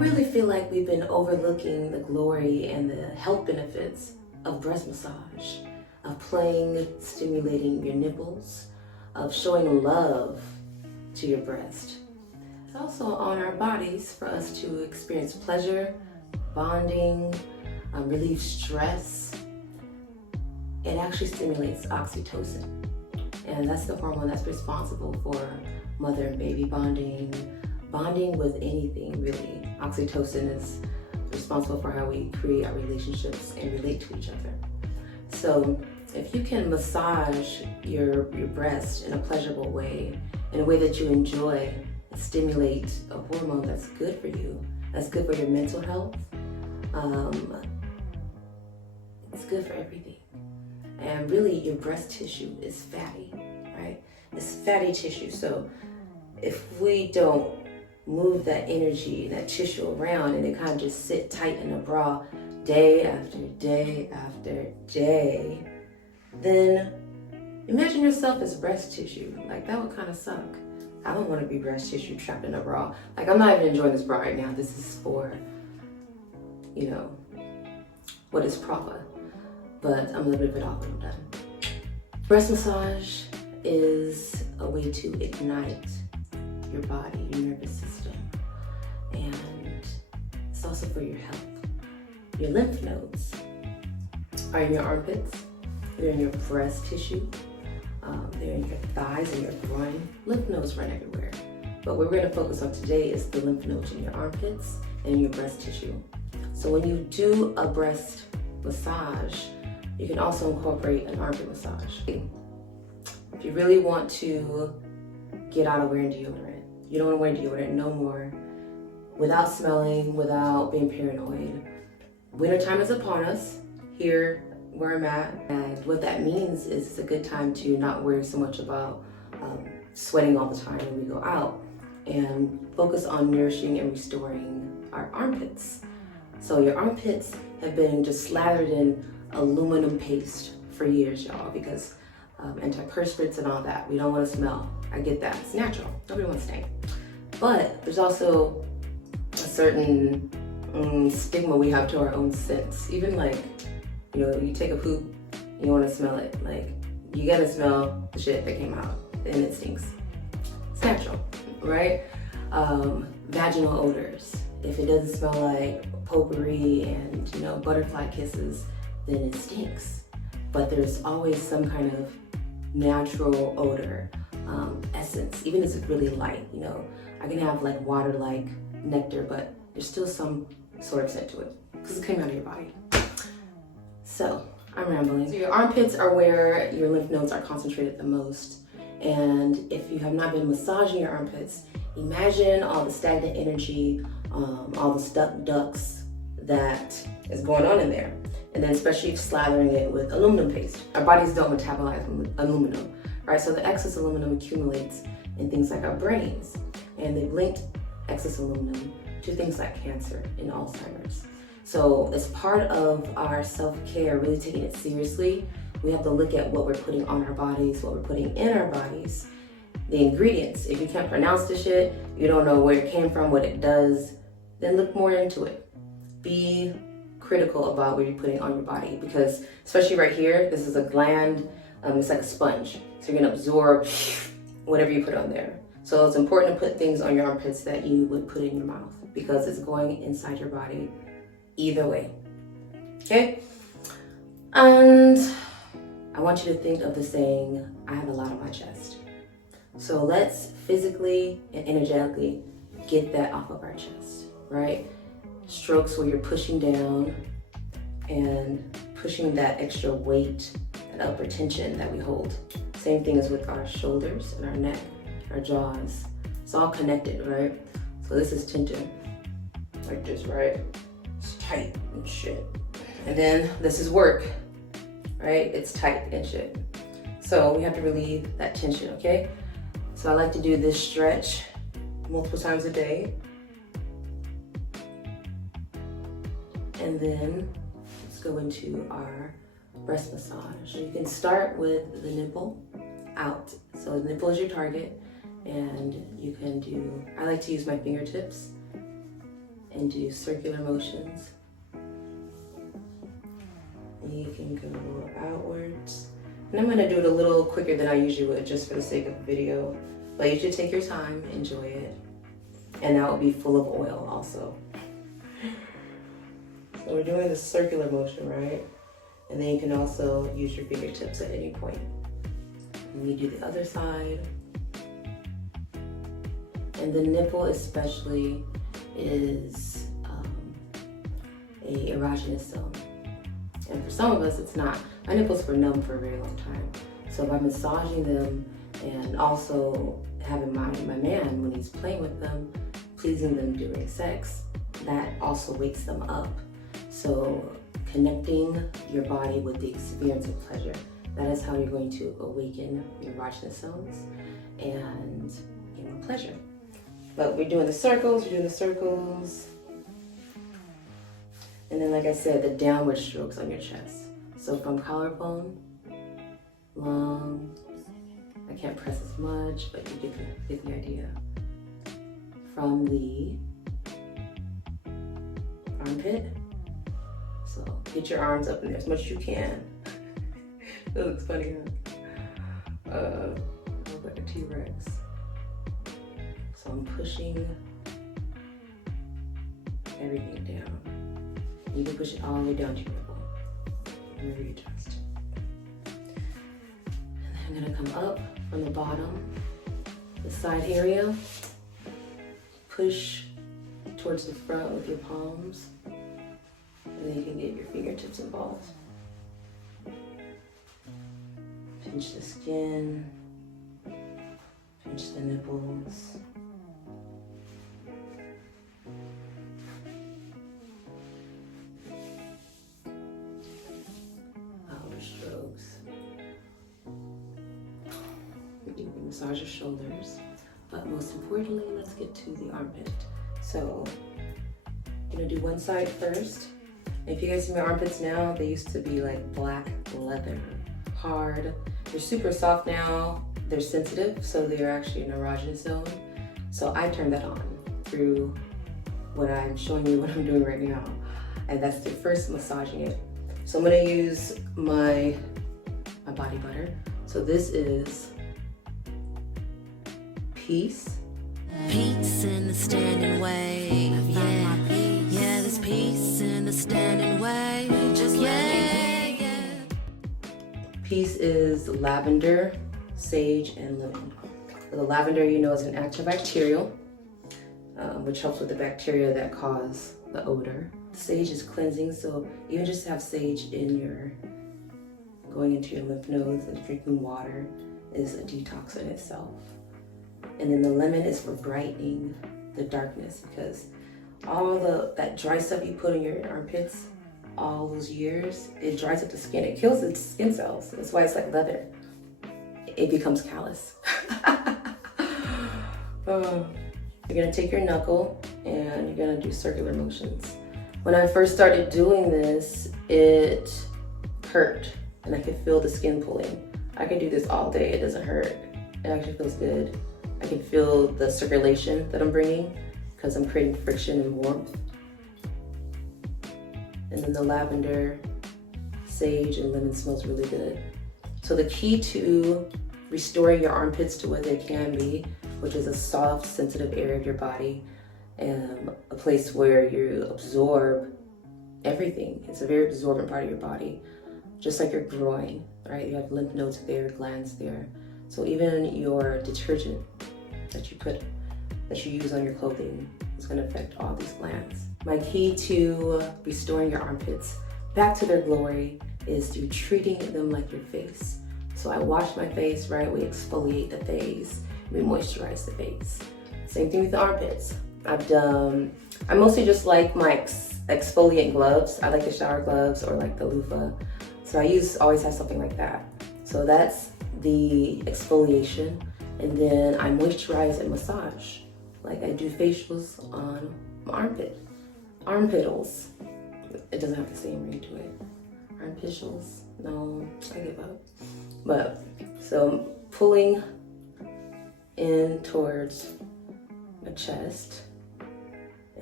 really feel like we've been overlooking the glory and the health benefits of breast massage, of playing, stimulating your nipples, of showing love to your breast. It's also on our bodies for us to experience pleasure, bonding, relieve stress. It actually stimulates oxytocin, and that's the hormone that's responsible for mother and baby bonding with anything really. Oxytocin is responsible for how we create our relationships and relate to each other. So if you can massage your breast in a pleasurable way, in a way that you enjoy, and stimulate a hormone that's good for you, that's good for your mental health, it's good for everything. And really, your breast tissue is fatty, right? It's fatty tissue. So if we don't move that energy, that tissue around, and it kind of just sit tight in a bra day after day after day, then imagine yourself as breast tissue. Like, that would kind of suck. I don't want to be breast tissue trapped in a bra. Like, I'm not even enjoying this bra right now. This is for, you know, what is proper. But I'm gonna rip it off when I'm done. Breast massage is a way to ignite your body, your nervous system, and it's also for your health. Your lymph nodes are in your armpits, they're in your breast tissue, they're in your thighs and your groin. Lymph nodes run everywhere, but what we're gonna focus on today is the lymph nodes in your armpits and in your breast tissue. So when you do a breast massage, you can also incorporate an armpit massage. If you really want to get out of wearing deodorant, you don't want to wear deodorant no more, without smelling, without being paranoid. Wintertime is upon us here where I'm at, and what that means is it's a good time to not worry so much about sweating all the time when we go out, and focus on nourishing and restoring our armpits. So your armpits have been just slathered in aluminum paste for years, y'all, because antiperspirants and all that. We don't want to smell. I get that. It's natural. Nobody wants to stink. But there's also a certain stigma we have to our own scents. Even like, you know, you take a poop, you want to smell it. Like, you gotta smell the shit that came out, and it stinks. It's natural, right? Vaginal odors. If it doesn't smell like potpourri and, you know, butterfly kisses, then it stinks. But there's always some kind of natural odor, essence, even if it's really light. You know, I can have like water-like nectar, but there's still some sort of scent to it because it came out of your body. So I'm rambling. So your armpits are where your lymph nodes are concentrated the most. And if you have not been massaging your armpits, imagine all the stagnant energy, all the stuck ducts that is going on in there. And then especially slathering it with aluminum paste. Our bodies don't metabolize aluminum, right? So the excess aluminum accumulates in things like our brains. And they've linked excess aluminum to things like cancer and Alzheimer's. So as part of our self-care, really taking it seriously, we have to look at what we're putting on our bodies, what we're putting in our bodies, the ingredients. If you can't pronounce the shit, you don't know where it came from, what it does, then look more into it. Be critical about what you're putting on your body, because especially right here, this is a gland, it's like a sponge. So you're gonna absorb whatever you put on there. So it's important to put things on your armpits that you would put in your mouth, because it's going inside your body either way, okay? And I want you to think of the saying, I have a lot on my chest. So let's physically and energetically get that off of our chest, right? Strokes where you're pushing down and pushing that extra weight, that upper tension that we hold. Same thing as with our shoulders and our neck, our jaws. It's all connected, right? So this is tension, like this, right? It's tight and shit. And then this is work, right? It's tight and shit. So we have to relieve that tension, okay? So I like to do this stretch multiple times a day. And then let's go into our breast massage. So you can start with the nipple out. So the nipple is your target, and you can do, I like to use my fingertips and do circular motions. And you can go outwards. And I'm gonna do it a little quicker than I usually would just for the sake of the video. But you should take your time, enjoy it. And that will be full of oil also. So we're doing the circular motion, right? And then you can also use your fingertips at any point. And you do the other side. And the nipple especially is a erogenous zone. And for some of us, it's not. My nipples were numb for a very long time. So by massaging them and also having my man, when he's playing with them, pleasing them during sex, that also wakes them up. So connecting your body with the experience of pleasure, that is how you're going to awaken your erogenous zones and get more pleasure. But we're doing the circles, And then, like I said, the downward strokes on your chest. So from collarbone, long, I can't press as much, but you get the idea. From the armpit. So get your arms up in there as much as you can. That looks funny, huh? I look like a T-Rex. So I'm pushing everything down. You can push it all the way down to your nipple. And readjust. And then I'm gonna come up from the bottom, the side area. Push towards the front with your palms. And then you can get your fingertips involved. Pinch the skin. Pinch the nipples. Strokes. You can massage your shoulders, but most importantly, let's get to the armpit. So I'm gonna do one side first. And if you guys see my armpits now, they used to be like black leather, hard. They're super soft now. They're sensitive, so they're actually an erogenous zone. So I turned that on through what I'm showing you, what I'm doing right now. And that's the first massaging it. So I'm gonna use my body butter. So this is Peace. Peace in the standing wave, yeah. Yeah, there's peace in the standing wave, just yeah. Peace is lavender, sage, and lemon. The lavender, you know, is an antibacterial, which helps with the bacteria that cause the odor. Sage is cleansing, so even just to have sage in your, going into your lymph nodes and drinking water is a detox in itself. And then the lemon is for brightening the darkness, because all that dry stuff you put in your armpits all those years, it dries up the skin. It kills the skin cells. That's why it's like leather. It becomes callous. You're gonna take your knuckle and you're gonna do circular motions. When I first started doing this, it hurt and I could feel the skin pulling. I can do this all day, it doesn't hurt. It actually feels good. I can feel the circulation that I'm bringing because I'm creating friction and warmth. And then the lavender, sage, and lemon smells really good. So the key to restoring your armpits to what they can be, which is a soft, sensitive area of your body, and a place where you absorb everything. It's a very absorbent part of your body, just like your groin, right? You have lymph nodes there, glands there. So even your detergent that you use on your clothing is going to affect all these glands. My key to restoring your armpits back to their glory is through treating them like your face. So I wash my face, right? We exfoliate the face, we moisturize the face. Same thing with the armpits. I mostly just like my exfoliant gloves. I like the shower gloves or like the loofah. So I always have something like that. So that's the exfoliation. And then I moisturize and massage. Like I do facials on my armpitals. It doesn't have the same ring to it. Armpitals, no, I give up. But, so I'm pulling in towards my chest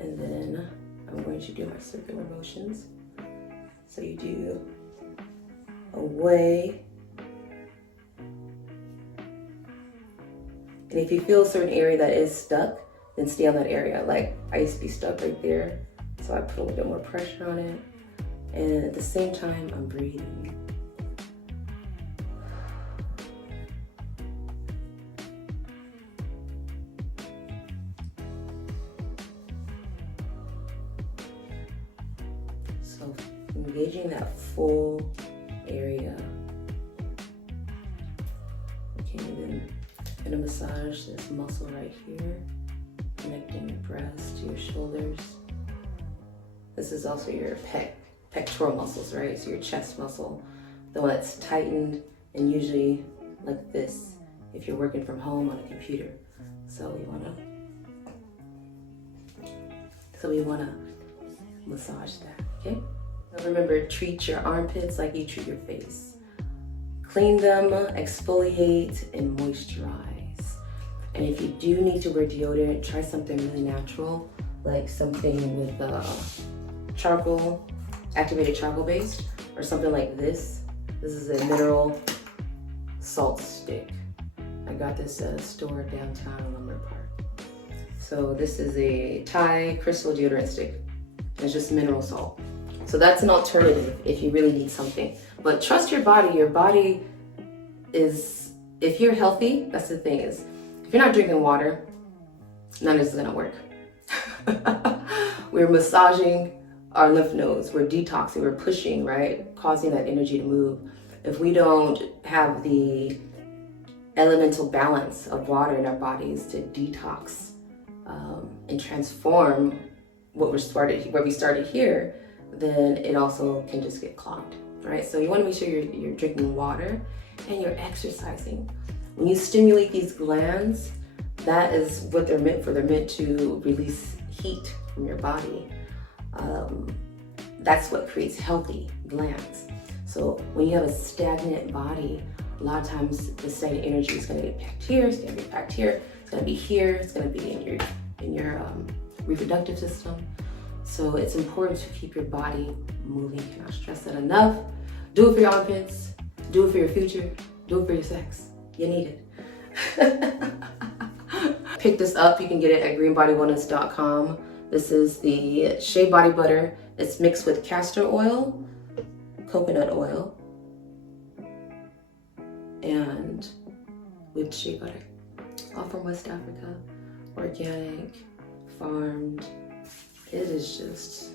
And then I'm going to do my circular motions. So you do away. And if you feel a certain area that is stuck, then stay on that area. Like I used to be stuck right there, so I put a little bit more pressure on it. And at the same time, I'm breathing. So engaging that full area. Okay, then I'm gonna massage this muscle right here, connecting your breast to your shoulders. This is also your pectoral muscles, right? So your chest muscle, the one that's tightened and usually like this if you're working from home on a computer. So we wanna massage that, okay? Now remember, treat your armpits like you treat your face. Clean them, exfoliate, and moisturize. And if you do need to wear deodorant, try something really natural, like something with charcoal, activated charcoal based, or something like this. This is a mineral salt stick. I got this at a store downtown in Lumber Park. So this is a Thai crystal deodorant stick. It's just mineral salt. So that's an alternative if you really need something. But trust your body. Your body is, if you're healthy, that's the thing is, if you're not drinking water, none of this is gonna work. We're massaging our lymph nodes, we're detoxing, we're pushing, right? Causing that energy to move. If we don't have the elemental balance of water in our bodies to detox and transform where we started here, then it also can just get clogged, right? So you want to make sure you're drinking water and you're exercising. When you stimulate these glands, that is what they're meant for. They're meant to release heat from your body. That's what creates healthy glands. So when you have a stagnant body, a lot of times the stagnant energy is going to get packed here, it's going to get packed here, it's going to be here, it's going to be in your reproductive system. So it's important to keep your body moving. Cannot stress that enough. Do it for your armpits, do it for your future, do it for your sex. You need it. Pick this up, you can get it at greenbodywellness.com. This is the Shea Body Butter. It's mixed with castor oil, coconut oil, and with shea butter. All from West Africa, organic, farmed. It is just,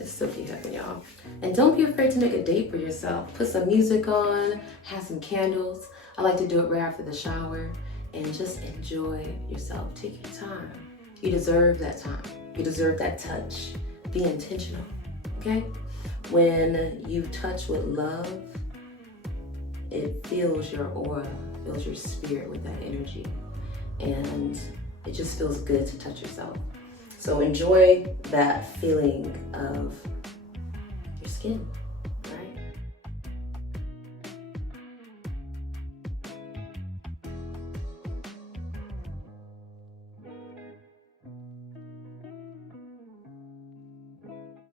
it's silky heaven, y'all. And don't be afraid to make a date for yourself. Put some music on, have some candles. I like to do it right after the shower and just enjoy yourself. Take your time. You deserve that time. You deserve that touch. Be intentional, okay? When you touch with love, it fills your aura, fills your spirit with that energy. And it just feels good to touch yourself. So enjoy that feeling of your skin.